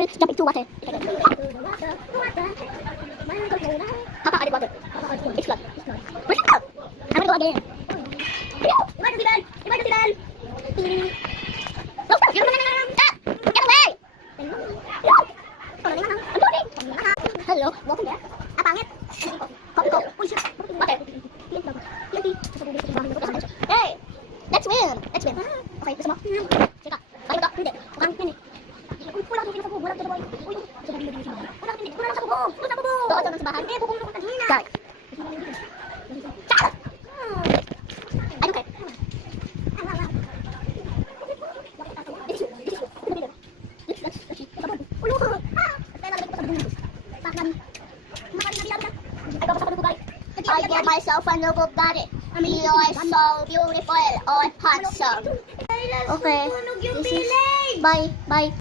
will jump into water. Papa, I did water. It's flood. Where's it go? I'm gonna go again. Emergency bell! Emergency bell! Go, go! Get away! Hello, welcome back. Pangit. Copy ko. Uy, shit. Water. Hey! Let's win! Let's win. Okay, gusto mo? Sige ka. Bakit ito? Hindi. Mukhang yun eh. Uy, wala akong sa bubong. Wala akong sa boy. Uy, sa bubong. Wala akong sa bubong. Wala sa bubong. Doon sa bahay. Eh, bubong ko kanina. Guys. Tsaka! I don't care. I get myself a new Bugatti. You are so beautiful or handsome. Okay. This is... Bye. Bye.